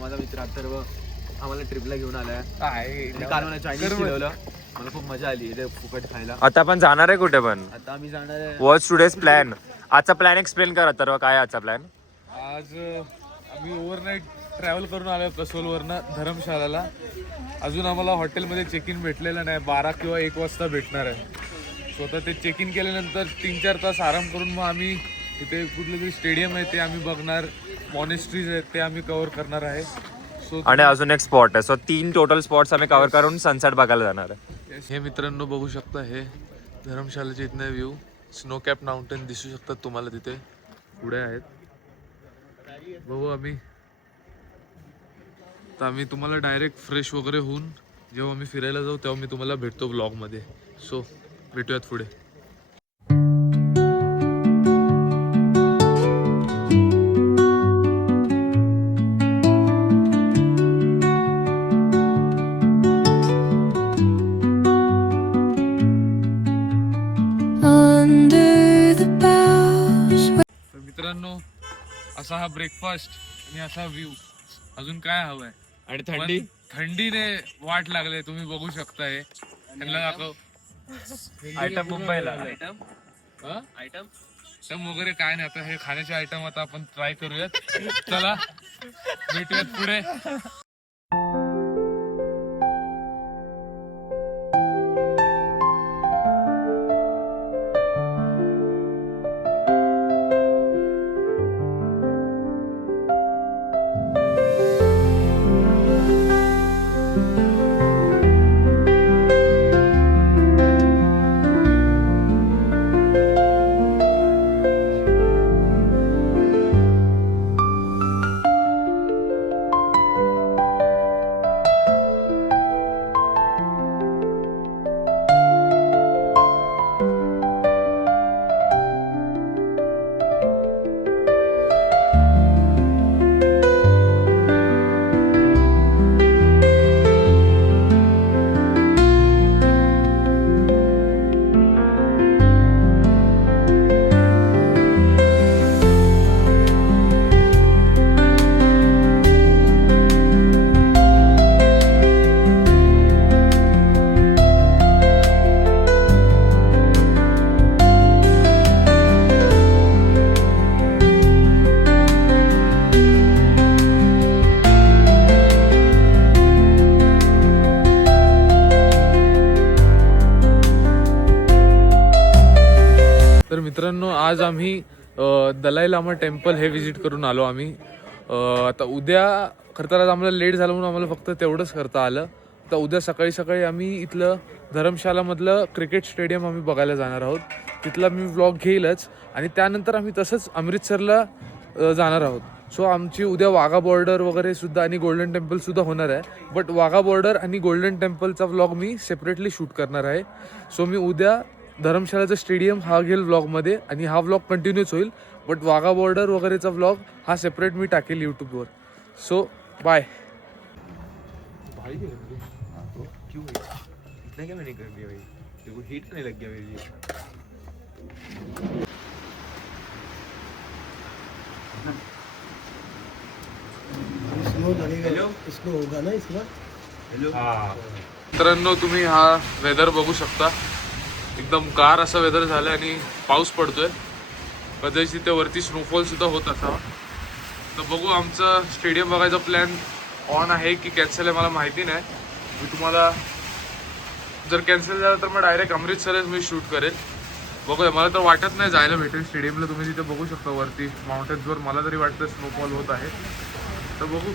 माझा मित्र अथर्व आम्हाला ट्रिपला घेऊन आलाय. काल मला चायनीज शिकवलं, मला खूप मजा आली इथे फुकट खायला. आता आपण जाणार आहे कुठे पण? आता आम्ही जाणार आहे. Watch today's plan. आजचा प्लॅन एक्सप्लेन करा तर काय आजचा प्लॅन? आज आम्ही ओव्हरनाईट ट्रॅव्हल करून आलो कसोलवरनं धर्मशालाला. अजून आम्हाला हॉटेलमध्ये चेक इन भेटलेलं नाही, 12 किंवा 1 वाजता भेटणार आहे. स्वतः ते चेक इन केल्यानंतर 3-4 तास आराम करून मग आम्ही इथे कुठलं तरी स्टेडियम आहे ते आम्ही बघणार, मॉनेस्ट्रीज आहेत ते आम्ही कव्हर करणार आहे. आणि अजून एक स्पॉट आहे. सो 3 टोटल स्पॉट्स आम्ही कव्हर करून सनसेट बघायला जाणार आहे. हे मित्रांनो बघू शकता, हे धर्मशालाचे इथनं व्ह्यू. स्नो कॅप माउंटेन दिसू शकतात तुम्हाला तिथे पुढे आहेत. बघू आम्ही तुम्हाला डायरेक्ट फ्रेश वगैरे होऊन जेव्हा आम्ही फिरायला जाऊ तेव्हा मी तुम्हाला भेटतो ब्लॉगमध्ये. सो भेटूयात पुढे. तर मित्रांनो, असा हा ब्रेकफास्ट आणि असा व्ह्यू. अजून काय हवंय? आणि पण थंडीने वाट लागले, तुम्ही बघू शकताय. त्यांना दाखव आयटम मुंबईला. आयटम वगैरे काय नाही. आता हे खाण्याचे आयटम आता आपण ट्राय करूयात. चला भेटूयात पुढे. तर मित्रांनो, आज आम्ही दलाई लामा टेम्पल हे विजिट करून आलो आम्ही. आता उद्या खरं तर आज आम्हाला लेट झालं म्हणून आम्हाला फक्त तेवढंच करता आलं. तर उद्या सकाळी सकाळी आम्ही इथलं धर्मशालामधलं क्रिकेट स्टेडियम आम्ही बघायला जाणार आहोत. तिथला मी व्लॉग घेईलच. आणि त्यानंतर आम्ही तसंच अमृतसरला जाणार आहोत. सो आमची उद्या वाघा बॉर्डर वगैरे सुद्धा आणि गोल्डन टेम्पल सुद्धा होणार आहे. बट वाघा बॉर्डर आणि गोल्डन टेम्पलचा व्लॉग मी सेपरेटली शूट करणार आहे. सो मी उद्या धर्मशालाचं स्टेडियम हा घेईल व्लॉगमध्ये आणि हा व्लॉग कंटिन्यूच होईल. बट वाघा बॉर्डर वगैरेचा व्लॉग हा सेपरेट मी टाकेल यूट्यूबवर. So bye. क्यों इतना क्या मैंने कर दिया भाई? देखो हीट नहीं लग गया मेरी. स्नो होगा ना इसमें. हेलो. मित्रांनो, तुम्ही हा वेदर बघू शकता. एकदम गार असा वेदर झालं आणि पाऊस पडतोय. कदाचित तिथे वरती स्नोफॉल सुद्धा होत असावा. तर बघू, आमचं स्टेडियम बघायचा प्लॅन ऑन आहे की कॅन्सल आहे मला माहिती नाही. मी तुम्हाला जर कॅन्सल झालं तर मग डायरेक्ट अमृतसरच मी शूट करेल. बघूया, मला तर वाटत नाही जायला भेटेल स्टेडियमला. तुम्ही तिथे बघू शकता वरती माउंटेन्सवर मला तरी वाटतं स्नोफॉल होत आहे. तर बघू.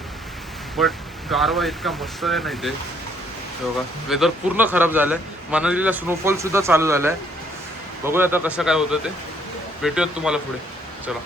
बट गारवा इतका मस्त आहे नाही ते. बघा, वेदर पूर्ण खराब झालं आहे. मनालीला स्नोफॉल सुद्धा चालू झाला आहे. बघूया आता कसं काय होतं ते. भेटूयात तुम्हाला पुढे. चला.